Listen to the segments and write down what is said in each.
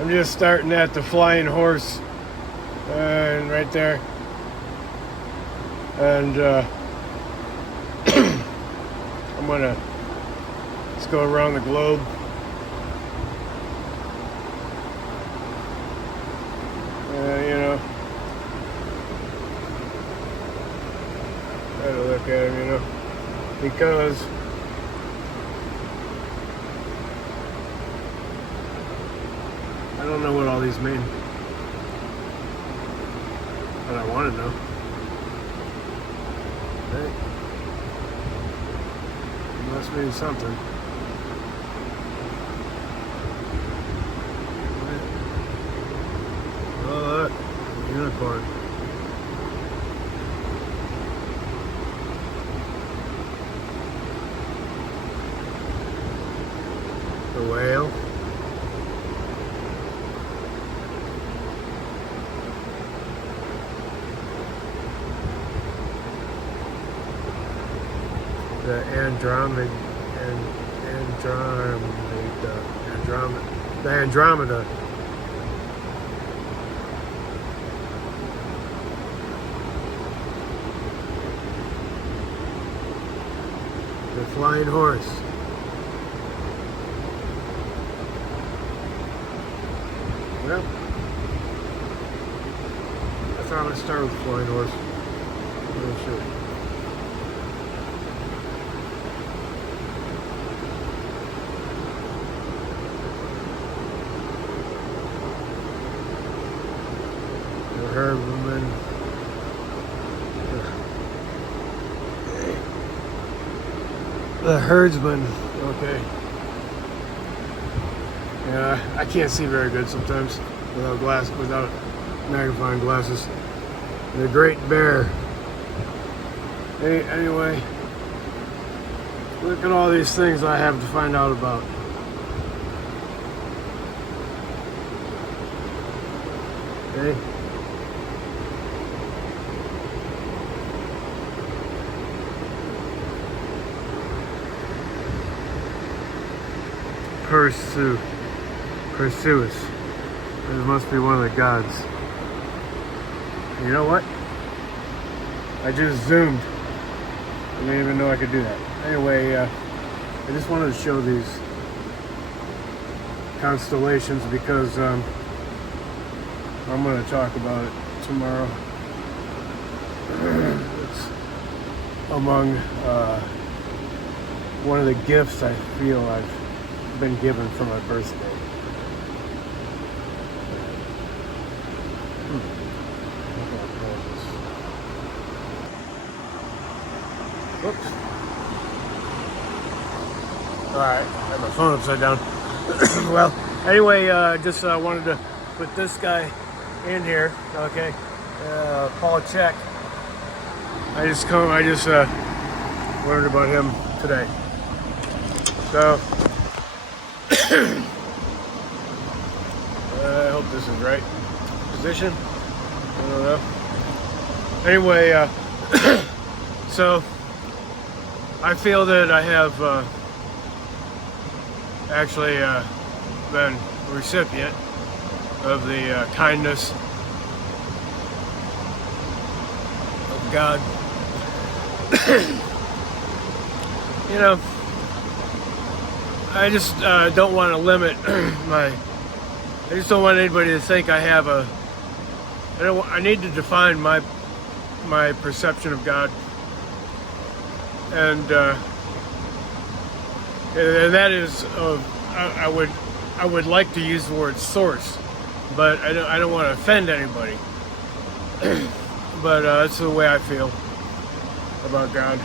I'm just starting at the Flying Horse, and right there, and I'm gonna let's go around the globe. Try to look at him, because I don't know what all these mean, but I want to know. Right? It must mean something. Oh, look, unicorn. The whale. The Andromeda. The Flying Horse. Well, I thought I'd start with the Flying Horse. Oh, shit. Herdsman. The herdsman. Okay. Yeah, I can't see very good sometimes without magnifying glasses. The Great Bear. Hey, anyway, look at all these things I have to find out about. Okay. Perseus. This must be one of the gods. You know what? I just zoomed. I didn't even know I could do that. Anyway, I just wanted to show these constellations because I'm going to talk about it tomorrow. It's among one of the gifts I feel I've been given for my birthday. Whoops. Alright, I have my phone upside down. Well, anyway, just wanted to put this guy in here, okay? Paul Chek. I just learned about him today. So, I hope this is right position. I don't know. Anyway, so I feel that I have actually been a recipient of the kindness of God. I just don't want to limit I just don't want anybody to think I have I need to define my perception of God, and that is I would like to use the word source, but I don't want to offend anybody. But that's the way I feel about God.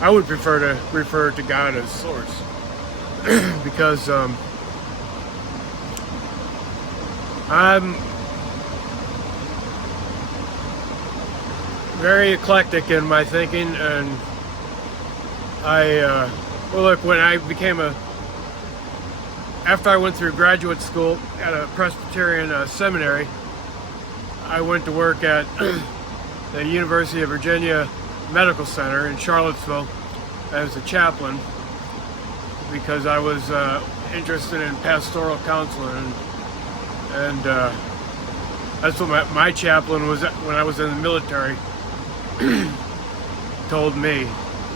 I would prefer to refer to God as source because I'm very eclectic in my thinking, and when I became after I went through graduate school at a Presbyterian seminary, I went to work at the University of Virginia Medical Center in Charlottesville as a chaplain because I was interested in pastoral counseling And that's what my chaplain was when I was in the military told me,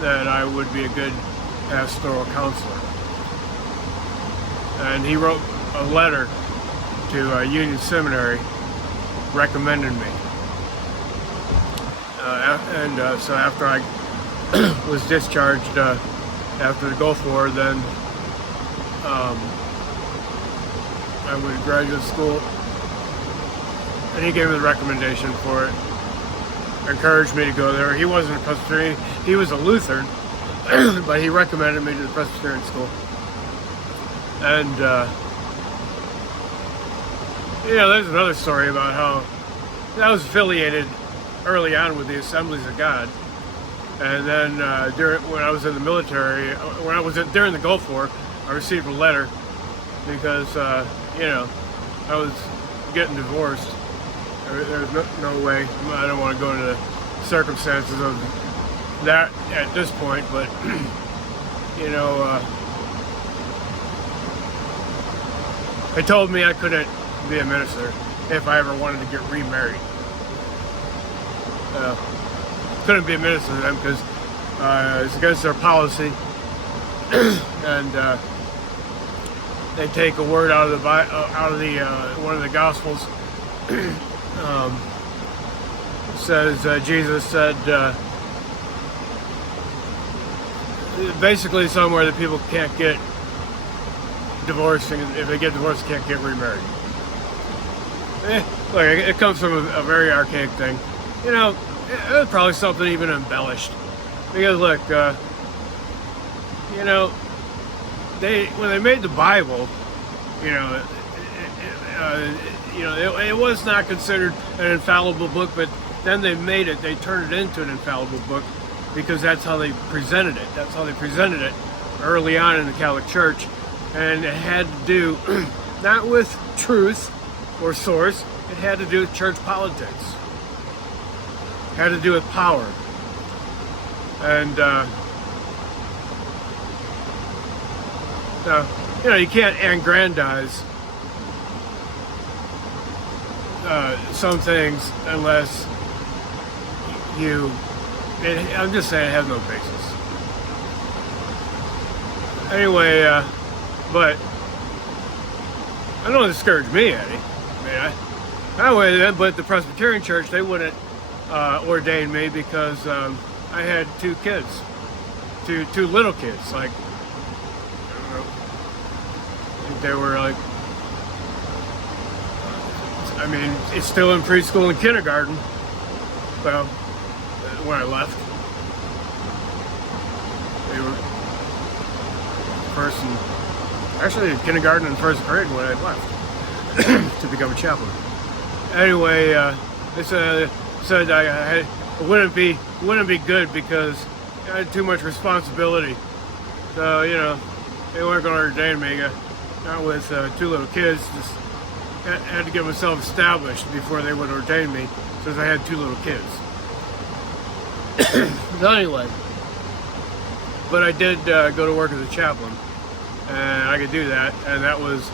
that I would be a good pastoral counselor. And he wrote a letter to Union Seminary recommending me. So after I was discharged after the Gulf War, then I went to graduate school, and he gave me the recommendation for it. Encouraged me to go there. He wasn't a Presbyterian, he was a Lutheran, but he recommended me to the Presbyterian school. And there's another story about how I was affiliated early on with the Assemblies of God, and then when I was in the military, during the Gulf War, I received a letter because I was getting divorced. There's no way. I don't want to go into the circumstances of that at this point, but they told me I couldn't be a minister if I ever wanted to get remarried. Couldn't be a minister to them because it's against their policy, and they take a word out of one of the Gospels. Says Jesus said basically somewhere that people can't get divorced, and if they get divorced, can't get remarried. Look, it comes from a very archaic thing. It was probably something even embellished. Because look, when they made the Bible, it was not considered an infallible book, but then they turned it into an infallible book because that's how they presented it. That's how they presented it early on in the Catholic Church. And it had to do not with truth or source, it had to do with church politics. It had to do with power. And, you can't aggrandize some things unless I'm just saying it has no basis. Anyway, but I don't discourage me, Eddie. But the Presbyterian Church, they wouldn't ordain me because I had two kids, two little kids. Like, I don't know, I think they were like, it's still in preschool and kindergarten. Well, when I left, they were actually kindergarten and first grade when I left to become a chaplain. Anyway, they said it wouldn't be good because I had too much responsibility. So they weren't going to ordain me. Not with two little kids. Just had to get myself established before they would ordain me, since I had two little kids. So anyway, but I did go to work as a chaplain, and I could do that, and that was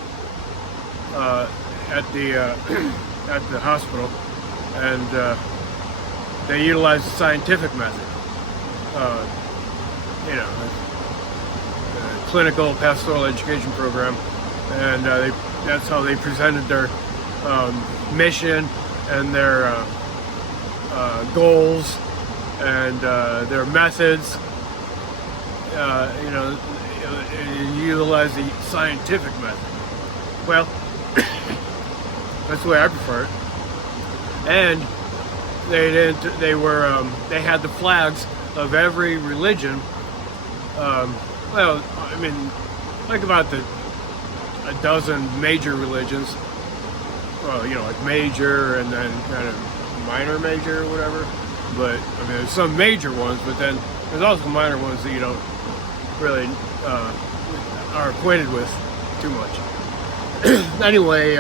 at the hospital, and they utilized the scientific method, the clinical pastoral education program, and that's how they presented their mission and their goals and their methods. Utilize the scientific method. Well, that's the way I prefer it. And they had the flags of every religion. Like about a dozen major religions. Well, like major and then kind of minor major or whatever. But there's some major ones, but then there's also minor ones that you don't really are acquainted with too much. Anyway,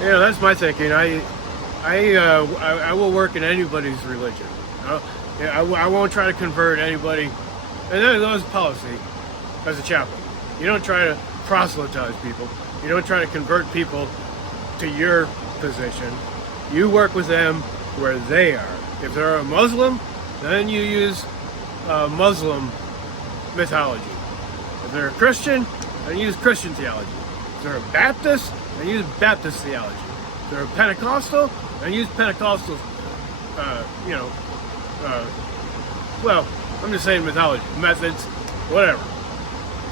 that's my thinking. I will work in anybody's religion. I won't try to convert anybody, and that was policy as a chaplain. You don't try to proselytize people. You don't try to convert people to your position. You work with them where they are. If they're a Muslim, then you use Muslim mythology. If they're a Christian, then use Christian theology. If they're a Baptist, then use Baptist theology. If they're a Pentecostal, then use Pentecostal, well, I'm just saying mythology, methods, whatever.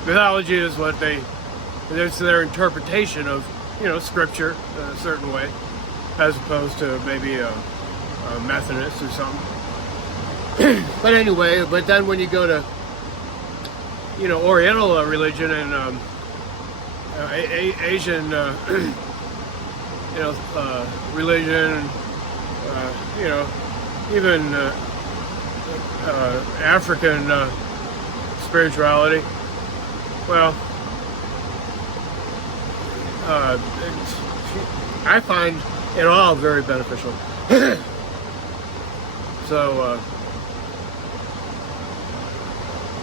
Mythology is what it's their interpretation of, scripture a certain way, as opposed to maybe a Methodist or something. But anyway, then when you go to, Oriental religion and Asian, religion, even African spirituality, well, I find it all very beneficial. So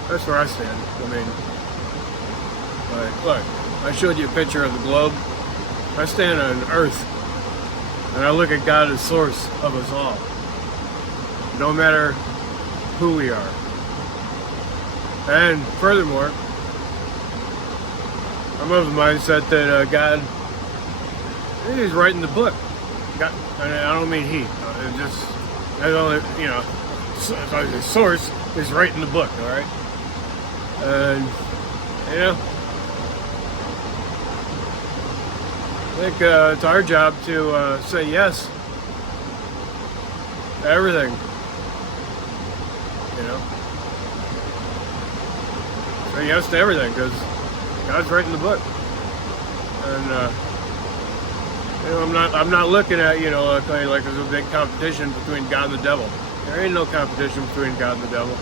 that's where I stand. I mean, look, I showed you a picture of the globe. I stand on Earth, and I look at God as source of us all, no matter who we are. And furthermore, I'm of the mindset that God, He's writing the book. God, I don't mean He. That's only, the source is writing the book. All right, and I think it's our job to say yes to everything. Say yes to everything, because God's writing the book, and I'm not looking at like there's a big competition between God and the devil. There ain't no competition between God and the devil.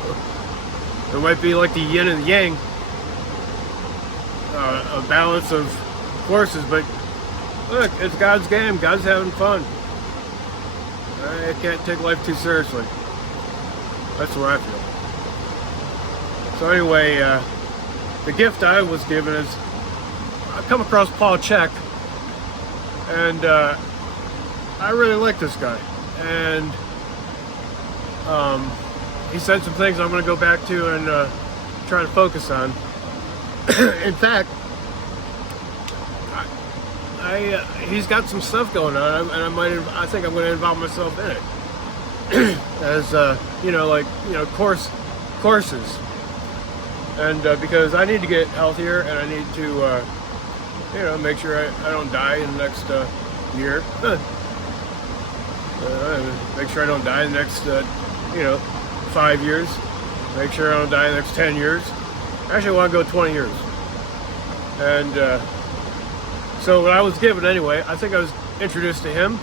There might be like the yin and the yang, a balance of forces, but look, it's God's game. God's having fun. I can't take life too seriously. That's where I feel. So anyway, the gift I was given is I come across Paul Chek, and I really like this guy. And he said some things I'm going to go back to and try to focus on. In fact, he's got some stuff going on, and I think I'm going to involve myself in it, as courses, and because I need to get healthier, and I need to make sure I don't die in the next year. Make sure I don't die in the next 5 years. Make sure I don't die in the next 10 years. Actually, I want to go 20 years. And so what I was given anyway, I think I was introduced to him.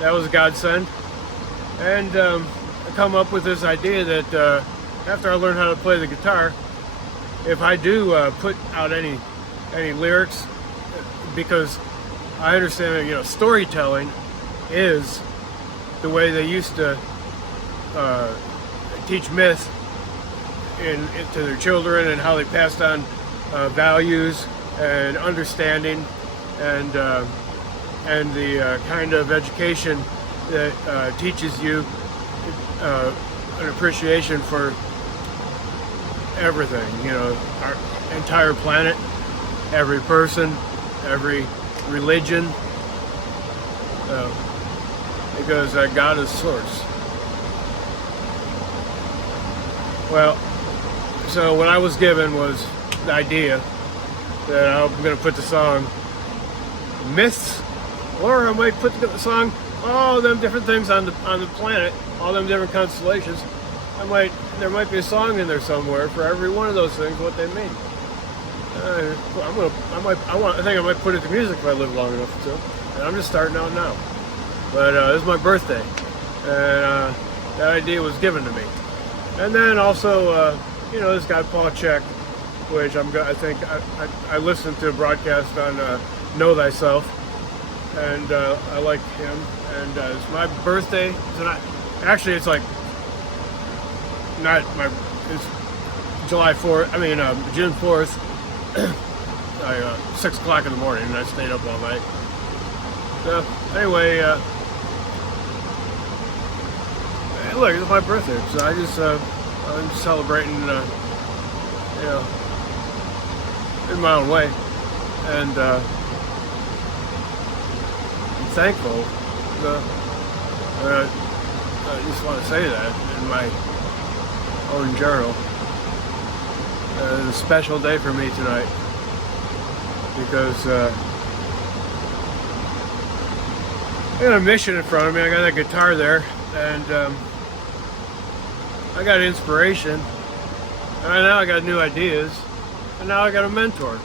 That was a godsend. And I come up with this idea that after I learn how to play the guitar, if I do put out any lyrics, because I understand that storytelling is the way they used to teach myth to their children, and how they passed on values and understanding, and the kind of education that teaches you an appreciation for everything, our entire planet, every person, every religion, because God is source. Well, so what I was given was the idea that I'm going to put the song Myths, or I might put the song all them different things on the planet, all them different constellations. There might be a song in there somewhere for every one of those things, what they mean. I think I might put it to music if I live long enough to. And I'm just starting out now. But this is my birthday, and that idea was given to me. And then also, this guy Paul Chek, which I listened to a broadcast on Know Thyself, and I like him. And it's my birthday tonight. Actually, it's like it's July 4th. I mean June 4th. 6 o'clock in the morning, and I stayed up all night. So anyway, hey, look, it's my birthday, so I'm celebrating, you know, in my own way, and I'm thankful. I just want to say that in my own journal. It's a special day for me tonight because I got a mission in front of me. I got that guitar there, and I got inspiration. And now I got new ideas, and now I got a mentor.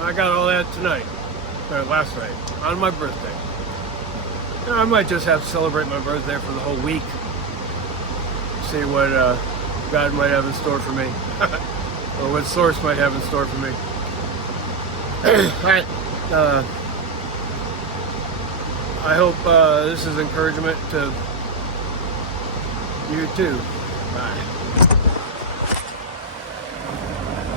I got all that tonight, or last night, on my birthday. You know, I might just have to celebrate my birthday for the whole week. See what God might have in store for me, or what Source might have in store for me. I hope this is encouragement to you too. Bye.